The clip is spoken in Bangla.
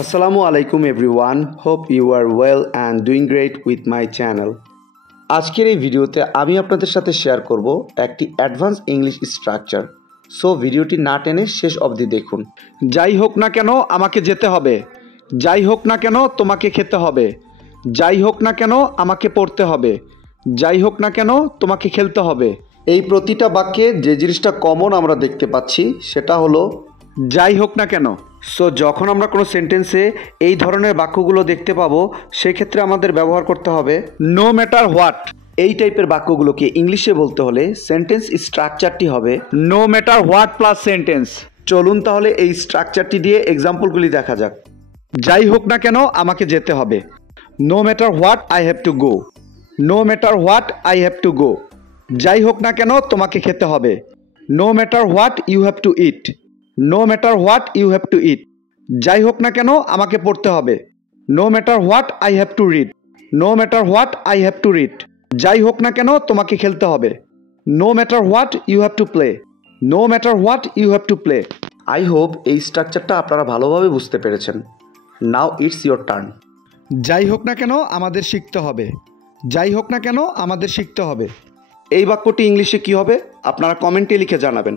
Assalamu alaikum everyone. Hope you are well and doing great with my channel. আজকের এই ভিডিওতে আমি আপনাদের সাথে শেয়ার করব একটি অ্যাডভান্স ইংলিশ স্ট্রাকচার। সো ভিডিওটি না টেনে শেষ অবধি দেখুন। যাই হোক না কেন আমাকে যেতে হবে, যাই হোক না কেন তোমাকে খেতে হবে, যাই হোক না কেন আমাকে পড়তে হবে, যাই হোক না কেন তোমাকে খেলতে হবে। এই প্রতিটা বাক্যে যে জিনিসটা কমন আমরা দেখতে পাচ্ছি সেটা হলো যাই হোক না কেন। সো যখন আমরা কোনো সেন্টেন্সে এই ধরনের বাক্যগুলো দেখতে পাবো সেক্ষেত্রে আমাদের ব্যবহার করতে হবে নো ম্যাটার হোয়াট। এই টাইপের বাক্যগুলোকে ইংলিশে বলতে হলে সেন্টেন্স স্ট্রাকচারটি হবে no matter what plus sentence. চলুন তাহলে এই স্ট্রাকচারটি দিয়ে এক্সাম্পলগুলি দেখা যাক। যাই হোক না কেন আমাকে যেতে হবে, no matter what I have to go, no matter what I have to go. যাই হোক না কেন তোমাকে খেতে হবে, no matter what you have to eat, no matter what you have to eat. যাই হোক না কেন আমাকে পড়তে হবে, no matter what I have to read, no matter what I have to read. যাই হোক না কেন তোমাকে খেলতে হবে, no matter what you have to play, no matter what you have to play. I hope এই স্ট্রাকচারটা আপনারা ভালোভাবে বুঝতে পেরেছেন। Now it's your turn. যাই হোক না কেন আমাদের শিখতে হবে, যাই হোক না কেন আমাদের শিখতে হবে। এই বাক্যটি ইংলিশে কী হবে আপনারা কমেন্টে লিখে জানাবেন।